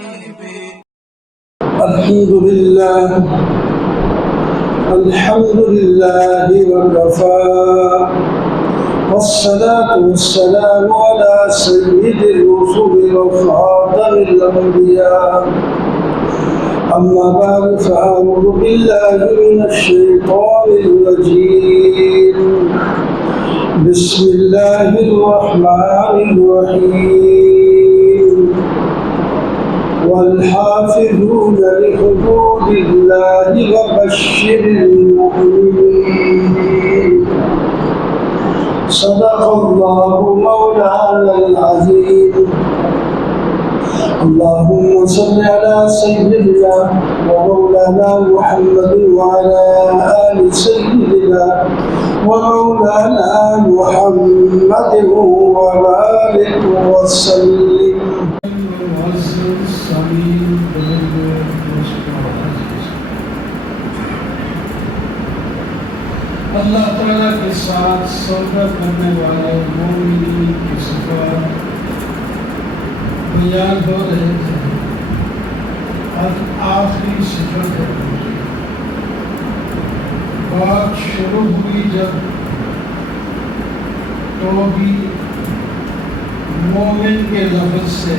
الحمد لله وكفى والصلاة والسلام على سيد الرسل وخاتم الأنبياء أما بعد فأعوذ بالله من الشيطان الرجيم بسم الله الرحمن الرحيم والحافظون لحدود الله وبشر المؤمنين صدق الله مولانا العظيم اللهم صل على سيدنا ومولانا محمد وعلى آل سيدنا ومولانا محمد وبارك وسلم. اللہ تعالیٰ کے ساتھ سودا کرنے والے مومنین کی صفات بیان ہو رہے تھے اور آخری صفت ہے بات شروع ہوئی جب تو بھی مومن کے لفظ سے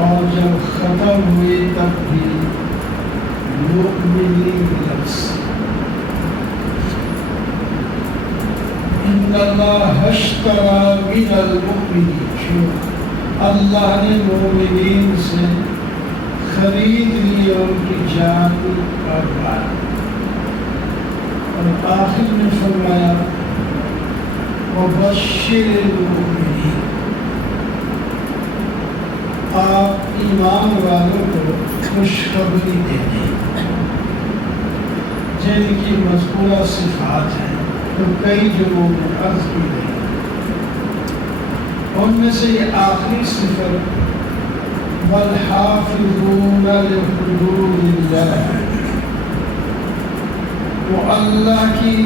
اور جب ختم ہوئی تب بھی مؤمنین کے لفظ سے. ان اللہ اشتری من المؤمنین، اللہ نے مومنین سے خرید لی ان کی جان اور مال. اور آخر میں فرمایا وبشر المؤمنین، آپ ایمان والوں کو خوشخبری دے دیں جن کی مذکورہ صفات ہیں تو کئی جگہوں میں عرض کی گئی. ان میں سے یہ آخری صفت والحافظون لحدود اللہ، وہ اللہ کی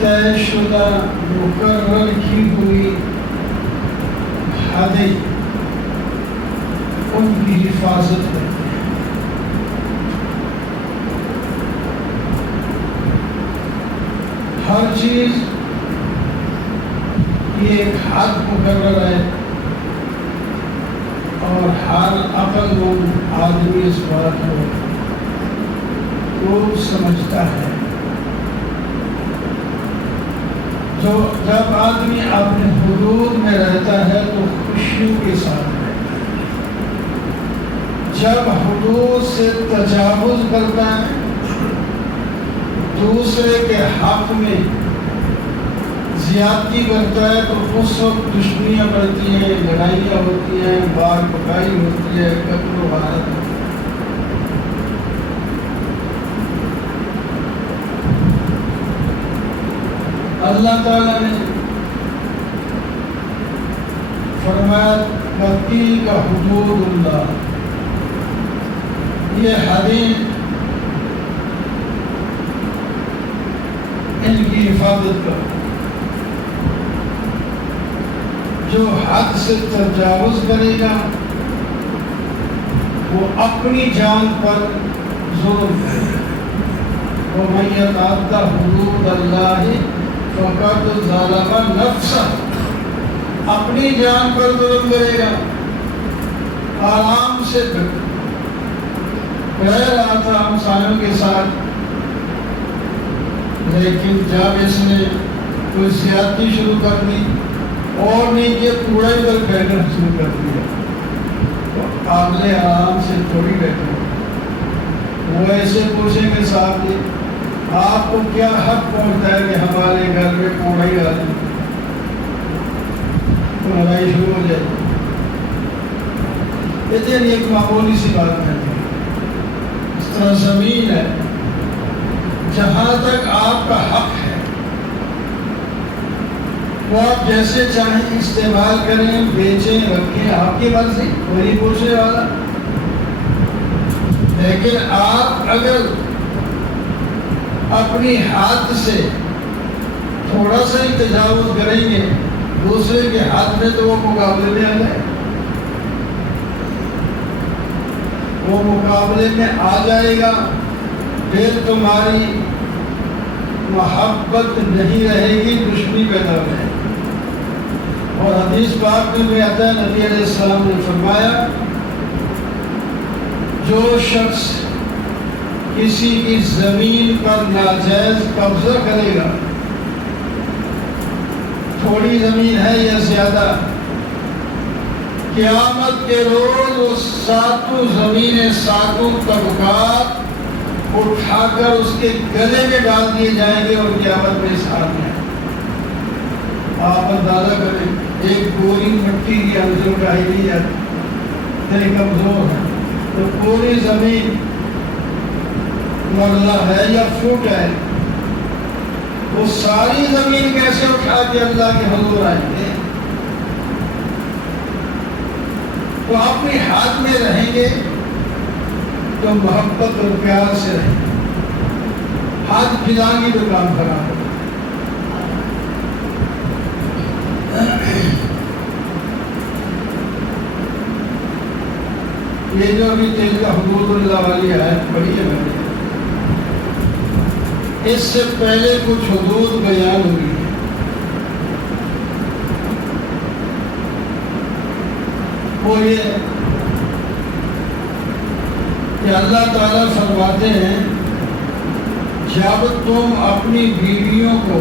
طے شدہ مقرر کی ہوئی حدیں ان کی حفاظت کرتے ہیں. ہر چیز یہ ایک حد مقرر ہے اور ہر عقل مند آدمی اس بات کو سمجھتا ہے. جب آدمی اپنے حدود میں رہتا ہے تو خوشیوں کے ساتھ رہتا ہے. جب حدود سے تجاوز کرتا ہے، دوسرے کے حق میں زیادتی کرتا ہے، تو اس وقت دشمنیاں بڑھتی ہیں، لڑائیاں ہوتی ہیں، بار پکائی ہوتی ہے، قتل و غارت ہوتی ہے. اللہ تعالیٰ نے فرمایا تلک حدود اللہ، یہ حدیں ان کی حفاظت کرو. جو حد سے تجاوز کرے گا وہ اپنی جان پر ظلم کرے گا. وَمَن يَتَعَدَّ حُدُودَ اللَّهِ فَقَدْ ظَلَمَ نَفْسَهُ، اپنی جان پر ظلم کرے گا. آرام سے رہ رہا تھا ہمسایوں کے ساتھ، لیکن جب اس نے کوئی زیادتی شروع کر دی اور نہیں کہ کوڑا ہی پر پھینکنا شروع کر دیا، تو اگلے آرام سے تھوڑی بیٹھے. وہ ایسے پوچھیں گے صاحب جی آپ کو کیا حق پہنچتا ہے کہ ہمارے گھر میں کوڑا ہی آ جائے، تو لڑائی شروع ہو جائے. لیکن ایک معمولی سی بات ہے، اس طرح زمین ہے، جہاں تک آپ کا حق ہے وہ آپ جیسے چاہیں استعمال کریں، بیچیں، رکھیں، آپ کی مرضی، کوئی نہیں پوچھنے والا. لیکن آپ اگر اپنی ہاتھ سے تھوڑا سا ہی تجاوز کریں گے دوسرے کے ہاتھ میں تو وہ مقابلے میں آ جائے، وہ مقابلے میں آ جائے گا، پھر تمہاری محبت نہیں رہے گی، دشمنی پیدا ہو جائے گی۔ اور حدیث پاک میں بھی آتا ہے، نبی علیہ السلام نے فرمایا جو شخص کسی کی زمین پر ناجائز قبضہ کرے گا، تھوڑی زمین ہے یا زیادہ، قیامت کے روز وہ ساتوں زمینیں، ساتوں طبقات اٹھا کر اس کے گلے میں ڈال دیے جائیں گے اور قیامت میں اس حال میں۔ آپ اندازہ کریں، ایک بوری مٹی کی ہم سے اٹھائی نہیں جاتی، اتنی کمزور ہے، تو پوری زمین مرلہ ہے یا فوٹ ہے، وہ ساری زمین کیسے اٹھا کے اللہ کے حضور آئیں گے؟ تو اپنے ہاتھ میں رہیں گے تو محبت اور پیار سے رہیں گے، ہاتھ پھیلائیں گے تو کام خراب ہوگا۔ یہ جو ابھی تلک حدود اللہ والی آیت پڑھی ہے میں نے، اس سے پہلے کچھ حدود بیان ہوئی ہے۔ وہ یہ کہ اللہ تعالیٰ فرماتے ہیں جب تم اپنی بیویوں کو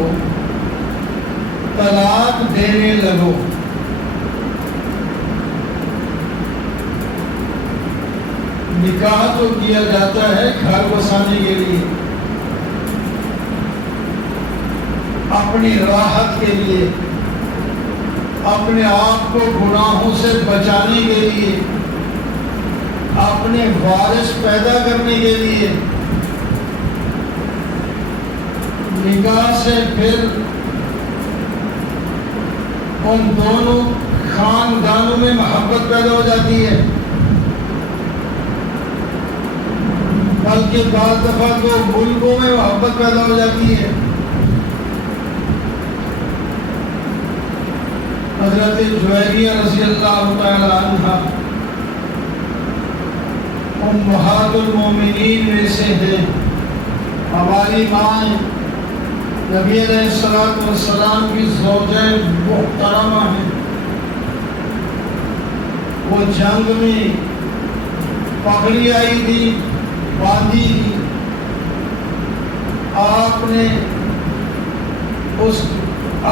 طلاق دینے لگو نکاح تو کیا جاتا ہے گھر بسانے کے لیے، اپنی راحت کے لیے، اپنے آپ کو گناہوں سے بچانے کے لیے، اپنے وارث پیدا کرنے کے لیے۔ نکاح سے پھر ان دونوں خاندانوں میں محبت پیدا ہو جاتی ہے، بلکہ بعض دفعہ تو ملکوں میں محبت پیدا ہو جاتی ہے۔ حضرت جویریہ رضی اللہ تعالی عنہ امہات المومنین میں سے ہیں، ہماری ماں نبی علیہ السلام کی زوجہ محترمہ ہیں۔ وہ جنگ میں پکڑی آئی تھی، باندھی تھی، آپ نے اس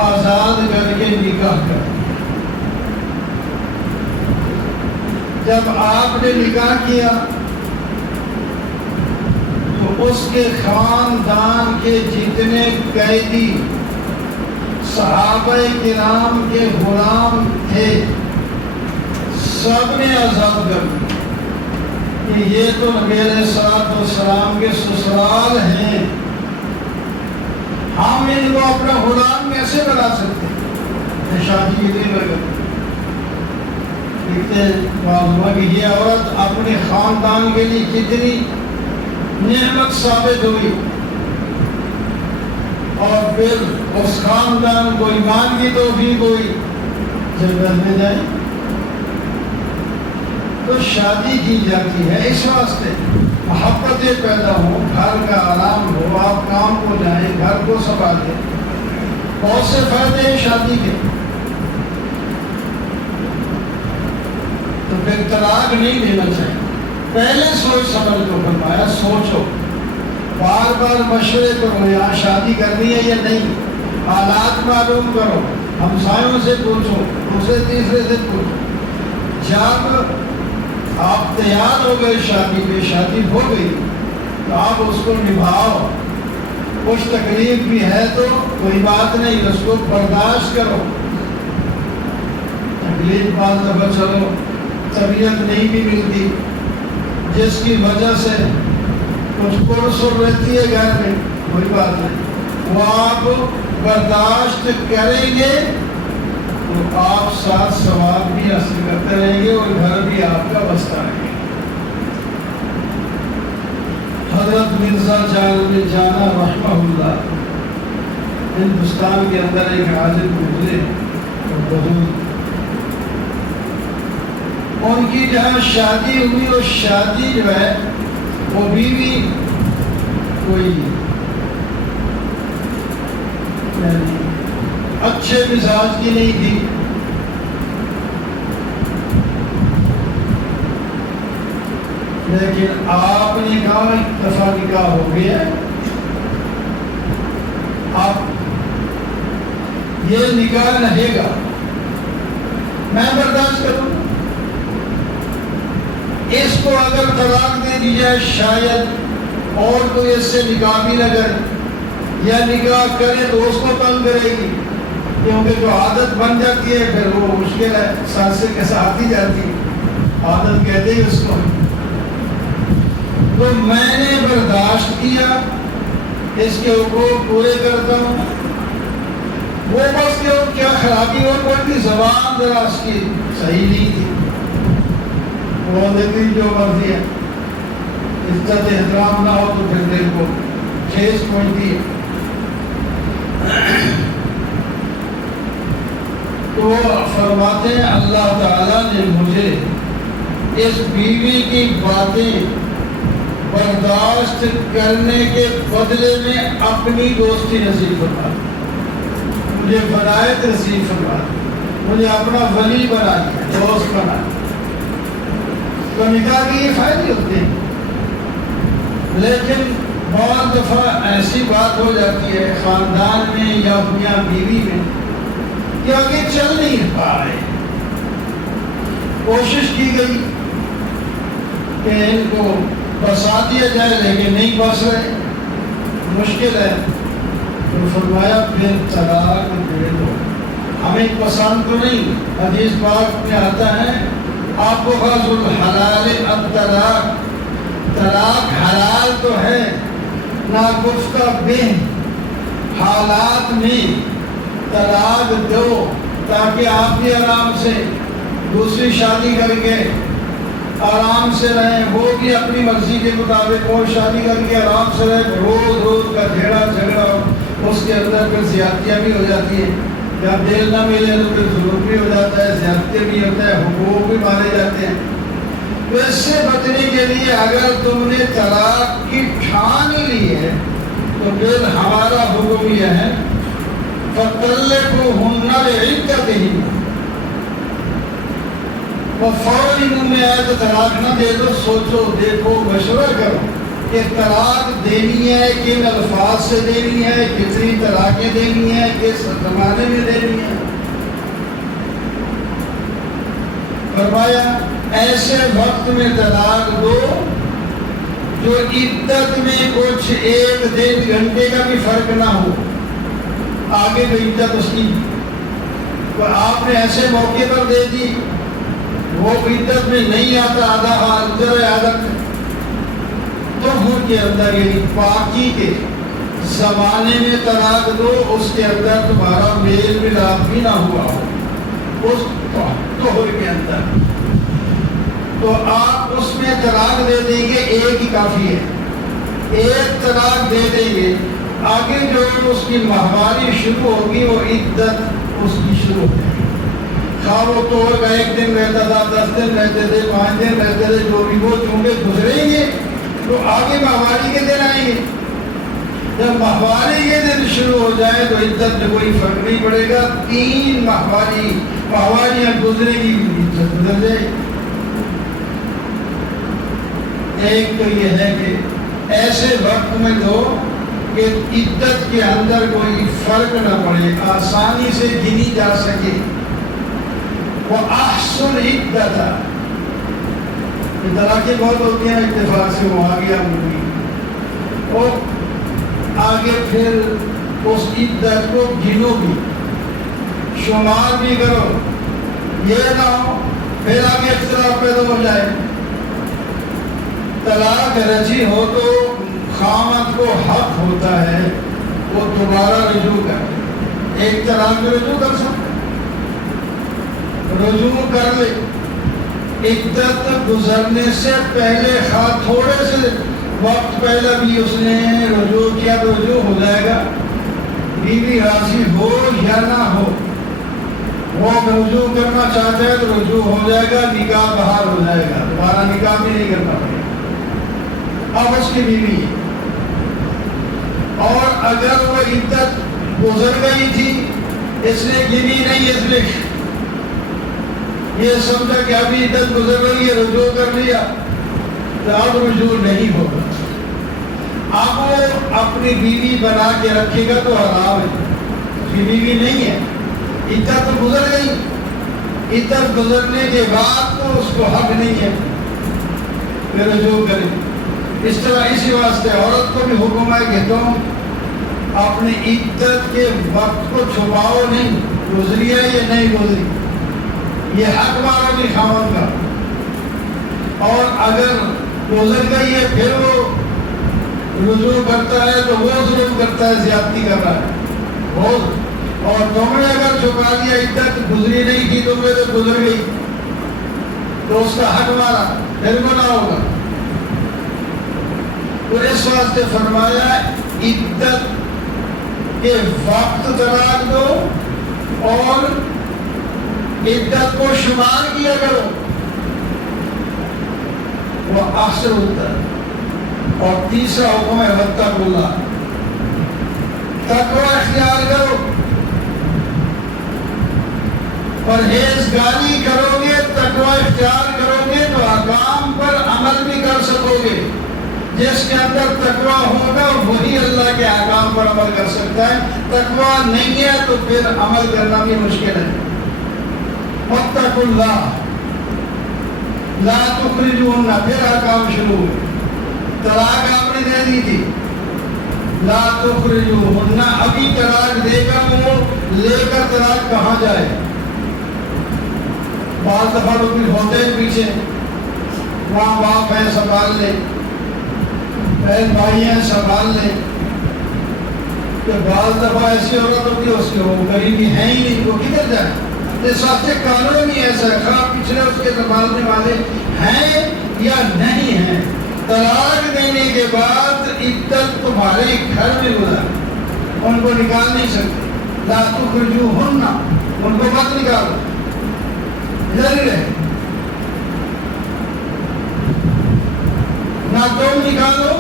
آزاد کر کے نکاح کر دیا۔ جب آپ نے نکاح کیا تو اس کے خاندان کے جتنے قیدی صحابہ کرام کے غلام تھے سب نے آزاد کر دیا کہ یہ تو نبی علیہ السلام کے سسرال ہیں، ہم ان کو اپنا غلام کیسے بنا سکتے ہیں؟ شادی کتنی برکت دیکھتے ہیں معلومہ کہ یہ عورت اپنے خاندان کے لیے کتنی نعمت ثابت ہوئی، اور پھر اس خاندان کو ایمان کی توفیق ہوئی جنت میں جائیں۔ تو شادی کی جاتی ہے اس واسطے محبتیں پیدا ہوں، گھر کا آرام ہو، آپ کام کو جائیں، گھر کو سنبھالیں، بہت سے فائدے ہیں شادی کے۔ تو پھر طلاق نہیں دینا چاہیے، پہلے سوچ سمجھ کو فرمایا، سوچو، بار بار مشورے کرو یہاں شادی کرنی ہے یا نہیں، حالات معلوم کرو، ہمسایوں سے پوچھو، دوسرے تیسرے سے پوچھو۔ جب آپ تیار ہو گئے شادی پہ، شادی ہو گئی تو آپ اس کو نبھاؤ، کچھ تکلیف بھی ہے تو کوئی بات نہیں، اس کو برداشت کرو۔ تکلیف بعض دفعہ چلو طبیعت نہیں بھی ملتی، جس کی وجہ سے کچھ پرسر رہتی ہے گھر میں، کوئی بات نہیں، وہ آپ برداشت کریں گے تو آپ ساتھ ثواب بھی حاصل کرتے رہیں گے اور گھر بھی آپ کا بستا رہے گا۔ حضرت مرزا جان جانا رحمہ اللہ ہندوستان کے اندر ایک عالم گزرے، ان کی جہاں شادی ہوئی وہ شادی جو ہے وہ بیوی کوئی اچھے مزاج کی نہیں تھی، لیکن آپ نے کہا ایک دفعہ نکاح ہو گیا، آپ یہ نکاح رہے گا، میں برداشت کروں گا۔ اس کو اگر طلاق دے دی جائے شاید اور کوئی اس سے نکاح بھی نہ کرے، یا نکاح کرے تو اس کو تنگ کرے گی، کیونکہ جو عادت بن جاتی ہے پھر وہ مشکل ہے، ساتھ سے کے ساتھ ہی جاتی ہے، عادت کہتے ہیں اس کو۔ تو میں نے برداشت کیا، اس کے حقوق پورے کرتا ہوں، وہ بس کیا خرابی اور کوئی بھی زبان ذرا اس کی صحیح نہیں تھی، وہ دیکھتی جو مرضی ہے، عزت احترام نہ ہو تو پھر دل کو ٹھیس پہنچتی ہے۔ تو وہ فرماتے ہیں اللہ تعالیٰ نے مجھے اس بیوی کی باتیں برداشت کرنے کے بدلے میں اپنی دوستی نصیب فرما، مجھے ولایت نصیب فرما، مجھے اپنا ولی بنا دیا، دوست بنا دیا۔ تو نکاح کے یہ فائدے ہوتے ہیں، لیکن بہت دفعہ ایسی بات ہو جاتی ہے خاندان میں یا میاں بیوی میں کہ آگے چل نہیں پا رہے، کوشش کی گئی کہ ان کو بسا دیا جائے لیکن نہیں بس رہے، مشکل ہے، تو فرمایا پھر طلاق دے دو، ہمیں پسند تو نہیں، حدیث پاک میں آتا ہے ابغض الحلال الطلاق، طلاق حلال تو ہے، ناگفتہ بہ حالات میں طلاق دو تاکہ آپ بھی آرام سے دوسری شادی کر کے آرام سے رہیں، وہ بھی اپنی مرضی کے مطابق اور شادی کر کے آرام سے رہیں، روز روز کا جھگڑا اس کے اندر پھر زیادتیاں بھی ہو جاتی ہیں، جب دل نہ ملے تو پھر ظلم بھی ہو جاتا ہے، زیادتی بھی ہوتا ہے، حقوق بھی مارے جاتے ہیں۔ تو اس سے بچنے کے لیے اگر تم نے طلاق کی ٹھان لی ہے تو پھر ہمارا حکم یہ ہے فَطَلِّقُوهُنَّ لِعِدَّتِهِنَّ، وہ فوری منہ میں آئے تو طلاق نہ دے دو، سوچو دیکھو مشورہ کرو کہ طلاق دینی ہے، کن الفاظ سے دینی ہے، کتنی طلاقیں دینی ہے، کس زمانے میں دینی ہے۔ فرمایا ایسے وقت میں طلاق دو جو عدت میں کچھ ایک ڈیڑھ گھنٹے کا بھی فرق نہ ہو، آگے بھی عدت اس کی، آپ نے ایسے موقع پر دے دی وہ عدت میں نہیں آتا، آدھا عادت طہر کے اندر یعنی پاکی کے زمانے میں طلاق دو، اس کے اندر تمہارا میل ملاپ بھی نہ ہوا ہو اس طہر کے اندر، تو آپ اس میں طلاق دے دیں گے، ایک ہی کافی ہے، ایک طلاق دے دیں گے، آگے جو اس کی ماہواری شروع ہوگی وہ عدت اس کی شروع ہوگی، خواہ وہ طور کا ایک دن رہتا تھا، 10 دن رہتے تھے، 5 دن رہتے تھے، جو بھی وہ چونکہ گزریں گے تو آگے ماہواری کے دن آئیں گے، جب ماہواری کے دن شروع ہو جائے تو عدت میں کوئی فرق نہیں پڑے گا، 3 ماہواریاں گزرے گی، عدت گزر جائے۔ ایک تو یہ ہے کہ ایسے وقت میں دو کہ عدت کے اندر کوئی فرق نہ پڑے، آسانی سے گنی جا سکے، وہ احسن عدت، طلاقیں بہت ہوتی ہیں اتفاق سے وہ آ گیا اور آگے پھر اس عدت کو گنو بھی، شمار بھی کرو، یہ نہ ہو پھر آگے اختلاف پیدا ہو جائے۔ طلاق رجی ہو تو خامد کو حق ہوتا ہے وہ دوبارہ رجوع کرے، ایک طلاق میں رجوع کر سکتا، رجوع کر لے، عدت گزرنے سے پہلے خواہ تھوڑے سے وقت پہلے بھی اس نے رجوع کیا تو رجوع ہو جائے گا، بیوی راضی ہو یا نہ ہو، وہ رجوع کرنا چاہتے ہیں تو رجوع ہو جائے گا، نکاح بحال ہو جائے گا، دوبارہ نکاح بھی نہیں کرنا پڑے گا، اب اس کی بیوی ہے۔ اور اگر وہ عدت گزر گئی تھی، اس نے گنی نہیں، اس نے یہ سمجھا کہ ابھی عدت گزر گئی ہے، رجوع کر لیا، تو اب رجوع نہیں ہوگا۔ اب وہ اپنی بیوی بنا کے رکھے گا تو حرام ہے، اس کی بیوی نہیں ہے، عدت تو گزر گئی، عدت گزرنے کے بعد تو اس کو حق نہیں ہے کہ رجوع کرے۔ اس طرح اسی واسطے عورت کو بھی حکم ہے کہ تم اپنی عدت کے وقت کو چھپاؤ نہیں، گزری ہے یا نہیں گزری، یہ حق مارا بھی خاوند کا۔ اور اگر گزر گئی ہے پھر وہ رجوع کرتا ہے تو وہ ظلم کرتا ہے، زیادتی کر رہا ہے بہت۔ اور تم نے اگر چھپا دیا، عدت گزری نہیں تھی، تم نے تو گزر گئی، تو اس کا حق مارا، پھر گناہ ہوگا۔ تو اس واسطے فرمایا عدت کے وقت طلاق دو اور عدت کو شمار کیا کرو، وہ احسن ہوتا ہے۔ اور تیسرا حکم ہے واتقوا اللہ، تقوی اختیار کرو، پرہیزگاری کرو گے، تقوی اختیار کرو گے تو احکام پر عمل بھی کر سکو گے۔ جس کے اندر تقوی ہوگا وہی اللہ کے احکام پر عمل کر سکتا ہے، تقوی نہیں ہے تو پھر عمل کرنا بھی مشکل ہے۔ واتقوا اللہ لا تخرجوهن، پھر احکام شروع ہوئے۔ طلاق آپ نے دے دی تھی، لا تخرجوهن، ابھی طلاق دے کر وہ لے کر طلاق کہاں جائے؟ بعض دفعہ لوگ ہوتے ہیں پیچھے، ماں باپ ہیں سنبھال لے، بہن بھائی ہیں سنبھال لے، کہ بعض دفعہ ایسی عورت ہوتی ہے اس کے وہ قریبی ہیں ہی نہیں، وہ کدھر جائے؟ اس واسطے قانون ہی ایسا ہے، خواہ پچھلے اس کے سنبھالنے والے ہیں یا نہیں ہیں، طلاق دینے کے بعد عدت تمہارے گھر میں گزار، ان کو نکال نہیں سکتے۔ لا تخرجوهن، ان کو مت نکالو، ادھر ہی رہے، نہ تم نکالو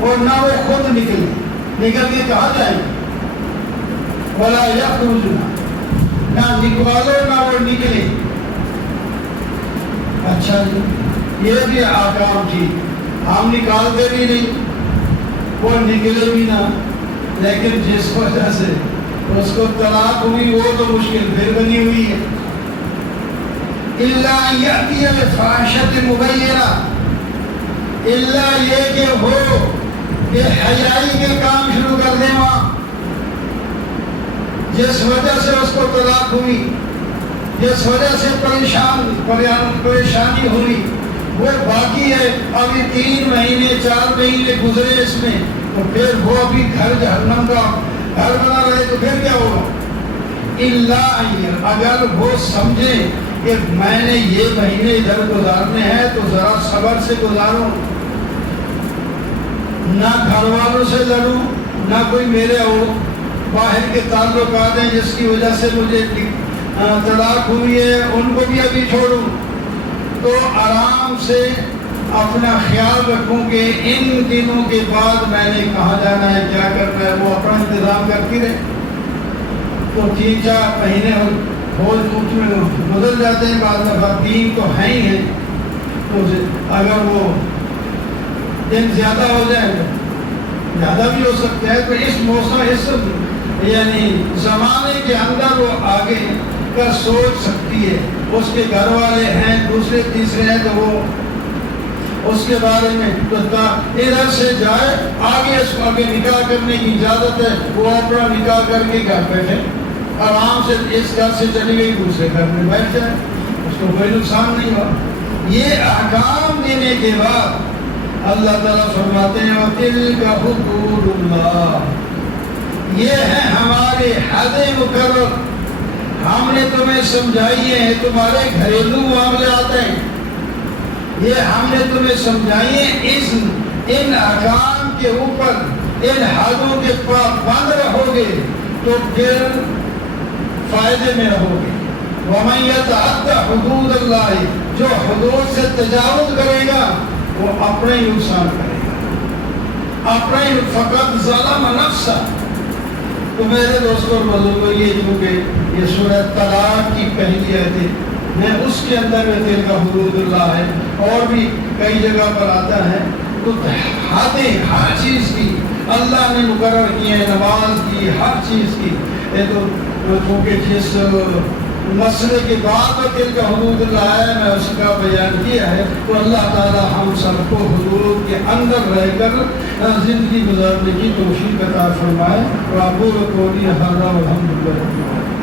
اور نہ وہ خود نکلے، نکل کے کہاں جائیں گے؟ ولا یخرجن، نہ نکالو نہ وہ نکلے۔ اچھا جی، یہ بھی احکام تھی، ہم نکالتے بھی نہیں، وہ نکلے بھی نہ، لیکن جس وجہ سے اس کو طلاق ہوئی وہ تو مشکل پھر بنی ہوئی ہے۔ الا ان یاتی بفاحشۃ مبینہ، الا یہ کہ ہو کہ حیائی کے کام شروع کر دیں وہاں، جس وجہ سے اس کو طلاق ہوئی، جس وجہ سے پریشانی ہوئی وہ باقی ہے، ابھی 3 مہینے 4 مہینے گزرے اس میں، تو پھر وہ ابھی گھر جہنم کا گھر بنا رہے تو پھر کیا ہوگا؟ اگر وہ سمجھے کہ میں نے یہ مہینے ادھر گزارنے ہیں تو ذرا صبر سے گزاروں، نہ گھر والوں سے لڑوں، نہ کوئی میرے باہر کے تعلقات ہیں جس کی وجہ سے مجھے طلاق ہوئی ہے ان کو بھی ابھی چھوڑوں، تو آرام سے اپنا خیال رکھوں کہ ان دنوں کے بعد میں نے کہاں جانا ہے، کیا کرنا ہے، وہ اپنا انتظام کرتی رہے۔ تو 3-4 مہینے اس میں گزر جاتے ہیں، بعض دفعہ 3 تو ہیں ہی ہیں، تو اگر وہ دن زیادہ ہو جائے تو زیادہ بھی ہو سکتا ہے، تو اس موسم اس یعنی زمانے کے اندر وہ آگے کا سوچ سکتی ہے، اس کے گھر والے ہیں دوسرے تیسرے ہیں تو وہ اس کے بارے میں ادھر سے جائے، آگے اس کو آگے نکاح کرنے کی اجازت ہے، وہ اپنا نکاح کر کے گھر بیٹھے، آرام سے اس گھر سے چلی گئی دوسرے گھر میں بیٹھ جائے، اس کو کوئی نقصان نہیں ہوا۔ یہ احکام دینے کے بعد اللہ تعالیٰ فرماتے ہیں وَتِلْكَ حُدُودُ اللَّهِ، یہ ہے ہمارے حد مقرر، ہم نے تمہیں سمجھائی ہے، تمہارے گھریلو معاملات ہیں، یہ ہم نے تمہیں سمجھائی ہے، ان احکام کے اوپر ان حدوں کے پابند رہو گے تو پھر فائدے میں رہو گے۔ وَمَن يَتَعَدَّ حُدُودَ اللَّهِ، جو حدود سے تجاوز کرے گا وہ اپنے ہی نقصان کرے گا، اپنے ہی فقط ظلم نفسہ۔ تو میرے دوستوں اور بزرگوں، یہ چونکہ یہ سورہ طلاق کی پہلی آیت ہے، اس کے اندر میں تلک حدود اللہ ہے، اور بھی کئی جگہ پر آتا ہے، تو حدیں ہر چیز کی اللہ نے مقرر کی ہے، نماز کی، ہر چیز کی۔ یہ تو چونکہ جس مسئلے کے بعد تلک حدود اللہ ہے، میں اس کا بیان کیا ہے، تو اللہ تعالی ہم سب کو حدود کے اندر رہ کر زندگی گزارنے کی توفیق عطا فرمائے۔ وأقول قولي هذا والحمد لله رب العالمين۔